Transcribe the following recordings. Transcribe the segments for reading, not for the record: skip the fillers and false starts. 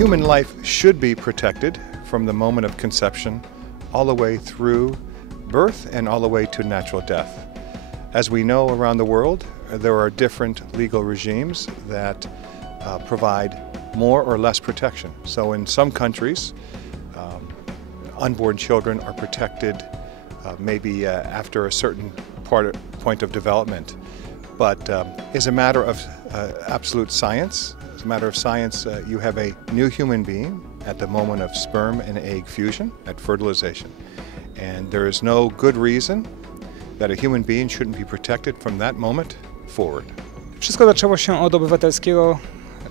Human life should be protected from the moment of conception all the way through birth and all the way to natural death. As we know around the world, there are different legal regimes that provide more or less protection. So in some countries, unborn children are protected maybe after a certain point of development. But as a matter of absolute science, as a matter of science, you have a new human being at the moment of sperm and egg fusion, at fertilization. And there is no good reason that a human being shouldn't be protected from that moment forward. Wszystko zaczęło się od obywatelskiego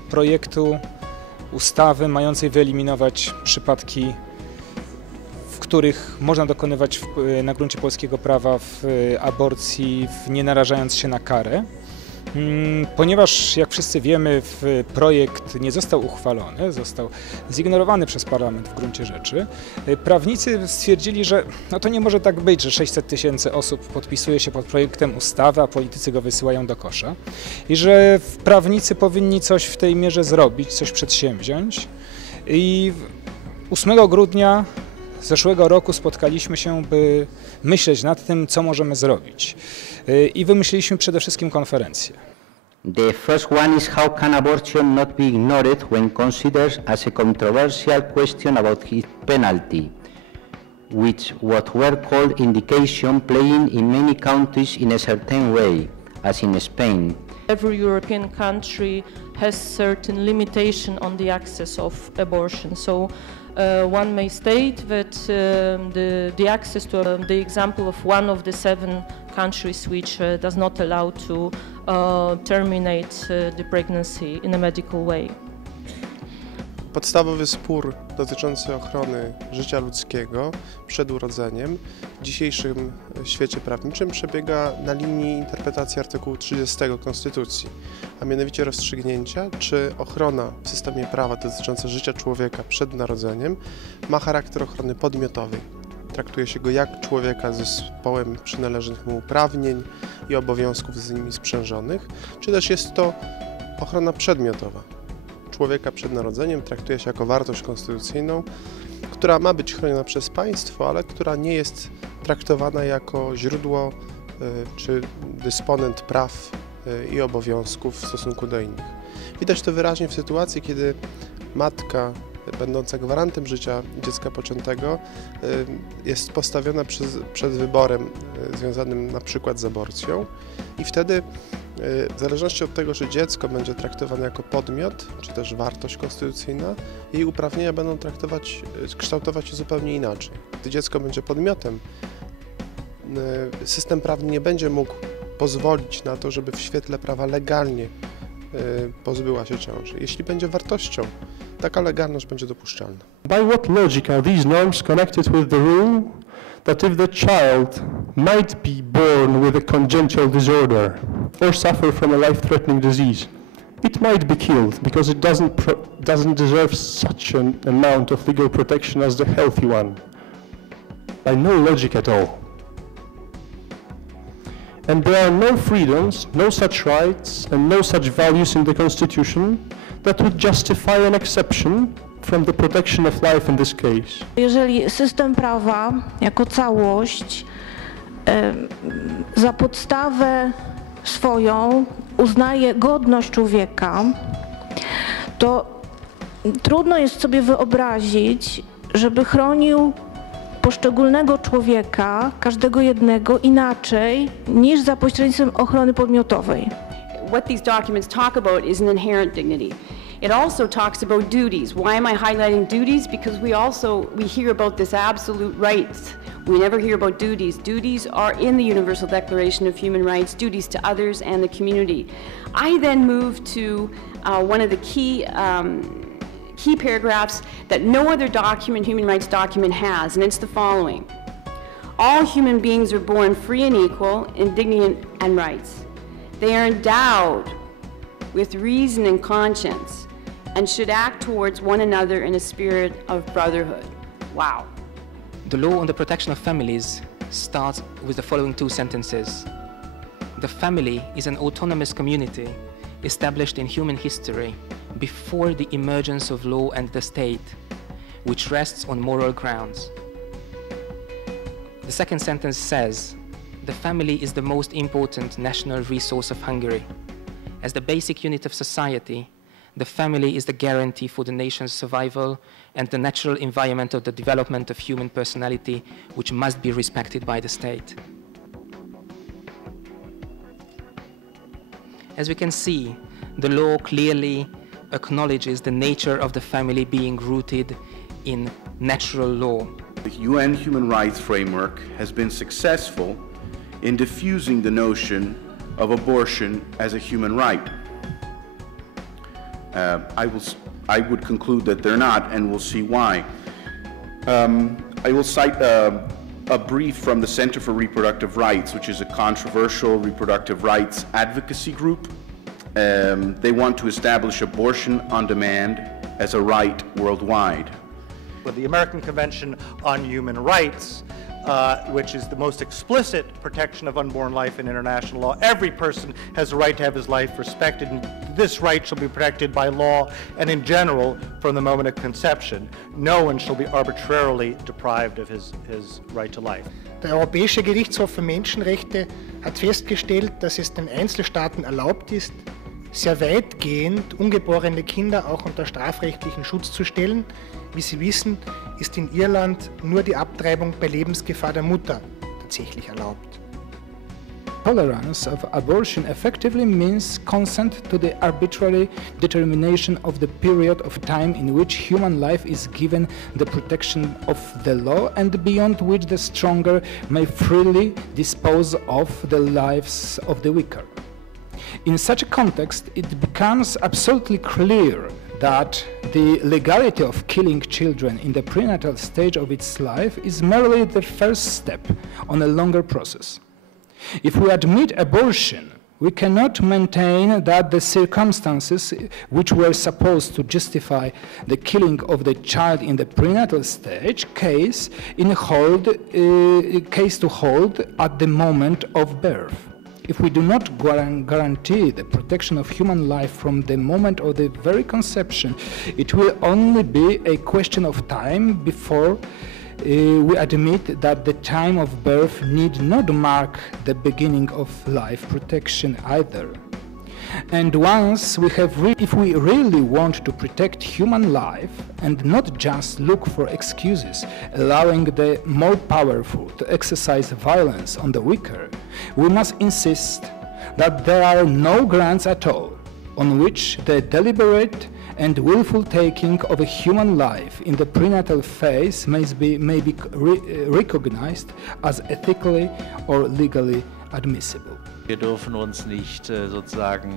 projektu ustawy mającej wyeliminować przypadki, w których można dokonywać na gruncie polskiego prawa aborcji, nie narażając się na karę. Ponieważ, jak wszyscy wiemy, projekt nie został uchwalony, został zignorowany przez parlament w gruncie rzeczy, prawnicy stwierdzili, że no to nie może tak być, że 600 000 osób podpisuje się pod projektem ustawy, a politycy go wysyłają do kosza i że prawnicy powinni coś w tej mierze zrobić, coś przedsięwziąć. I 8 grudnia zeszłego roku spotkaliśmy się, by myśleć nad tym, co możemy zrobić. I wymyśliliśmy przede wszystkim konferencję. The first one is how can abortion not be ignored when considered as a controversial question about its penalty, which what were called indication playing in many countries in a certain way, as in Spain. Every European country has certain limitation on the access of abortion. So one may state that the access to the example of one of the 7 countries which does not allow to terminate the pregnancy in a medical way. Podstawowy spór dotyczący ochrony życia ludzkiego przed urodzeniem w dzisiejszym świecie prawniczym przebiega na linii interpretacji artykułu 30 Konstytucji, a mianowicie rozstrzygnięcia, czy ochrona w systemie prawa dotycząca życia człowieka przed narodzeniem ma charakter ochrony podmiotowej. Traktuje się go jak człowieka z zespołem przynależnych mu uprawnień i obowiązków z nimi sprzężonych, czy też jest to ochrona przedmiotowa. Człowieka przed narodzeniem traktuje się jako wartość konstytucyjną, która ma być chroniona przez państwo, ale która nie jest traktowana jako źródło czy dysponent praw i obowiązków w stosunku do innych. Widać to wyraźnie w sytuacji, kiedy matka będąca gwarantem życia dziecka poczętego jest postawiona przed wyborem związanym na przykład z aborcją i wtedy w zależności od tego, że dziecko będzie traktowane jako podmiot, czy też wartość konstytucyjna, jej uprawnienia będą kształtować się zupełnie inaczej. Gdy dziecko będzie podmiotem, system prawny nie będzie mógł pozwolić na to, żeby w świetle prawa legalnie pozbyła się ciąży. Jeśli będzie wartością, taka legalność będzie dopuszczalna. By what logic are these norms connected with the rule that if the child might be born with a congenital disorder or suffer from a life-threatening disease, it might be killed because it doesn't deserve such an amount of legal protection as the healthy one? By no logic at all. And there are no freedoms, no such rights, and no such values in the Constitution that would justify an exception from the protection of life in this case. Jeżeli system prawa jako całość za podstawę swoją uznaje godność człowieka, to trudno jest sobie wyobrazić, żeby chronił poszczególnego człowieka, każdego jednego, inaczej niż za pośrednictwem ochrony podmiotowej. What these documents talk about is an inherent dignity. It also talks about duties. Why am I highlighting duties? Because we hear about this absolute rights. We never hear about duties. Duties are in the Universal Declaration of Human Rights, duties to others and the community. I then move to one of the key paragraphs that no other document, human rights document has, and it's the following. All human beings are born free and equal in dignity and rights. They are endowed with reason and conscience and should act towards one another in a spirit of brotherhood. Wow. The law on the protection of families starts with the following 2 sentences. The family is an autonomous community established in human history before the emergence of law and the state, which rests on moral grounds. The second sentence says, the family is the most important national resource of Hungary. As the basic unit of society, the family is the guarantee for the nation's survival and the natural environment of the development of human personality, which must be respected by the state. As we can see, the law clearly acknowledges the nature of the family being rooted in natural law. The UN human rights framework has been successful in diffusing the notion of abortion as a human right. I would conclude that they're not, and we'll see why. I will cite a brief from the Center for Reproductive Rights, which is a controversial reproductive rights advocacy group. They want to establish abortion on demand as a right worldwide. With the American Convention on Human Rights, which is the most explicit protection of unborn life in international law. Every person has a right to have his life respected, and this right shall be protected by law and in general from the moment of conception. No one shall be arbitrarily deprived of his right to life. Der Europäische Gerichtshof für Menschenrechte hat festgestellt, dass es den Einzelstaaten erlaubt ist, sehr weitgehend ungeborene Kinder auch unter strafrechtlichen Schutz zu stellen. Wie Sie wissen, ist in Irland nur die Abtreibung bei Lebensgefahr der Mutter tatsächlich erlaubt. Tolerance of abortion effectively means consent to the arbitrary determination of the period of time in which human life is given the protection of the law and beyond which the stronger may freely dispose of the lives of the weaker. In such a context, it becomes absolutely clear that the legality of killing children in the prenatal stage of its life is merely the first step on a longer process. If we admit abortion, we cannot maintain that the circumstances which were supposed to justify the killing of the child in the prenatal stage case to hold at the moment of birth. If we do not guarantee the protection of human life from the moment of the very conception, it will only be a question of time before we admit that the time of birth need not mark the beginning of life protection either. And once we have, if we really want to protect human life and not just look for excuses allowing the more powerful to exercise violence on the weaker, we must insist that there are no grounds at all on which the deliberate and willful taking of a human life in the prenatal phase may be recognized as ethically or legally admissible. Wir dürfen uns nicht sozusagen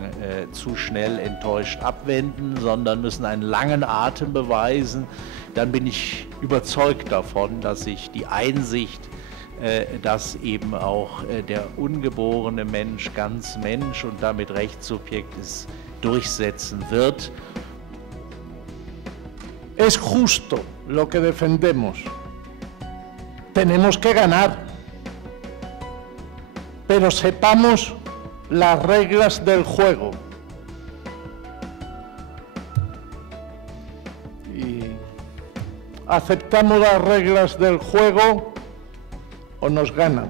zu schnell enttäuscht abwenden, sondern müssen einen langen Atem beweisen. Dann bin ich überzeugt davon, dass sich die Einsicht, dass eben auch der ungeborene Mensch ganz Mensch und damit Rechtssubjekt ist, durchsetzen wird. Es justo lo que defendemos. Tenemos que ganar. Pero sepamos las reglas del juego. Y aceptamos las reglas del juego o nos ganan.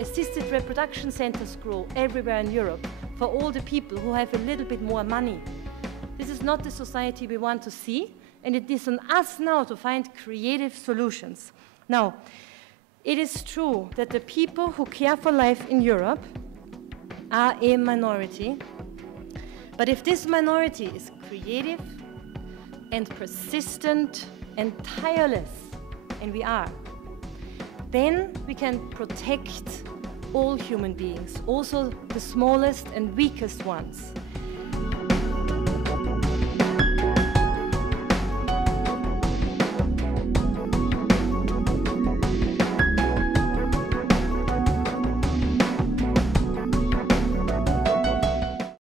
Assisted reproduction centers grow everywhere in Europe for all the people who have a little bit more money. This is not the society we want to see, and it is on us now to find creative solutions. Now, it is true that the people who care for life in Europe are a minority, but if this minority is creative and persistent and tireless, and we are, then we can protect all human beings, also the smallest and weakest ones.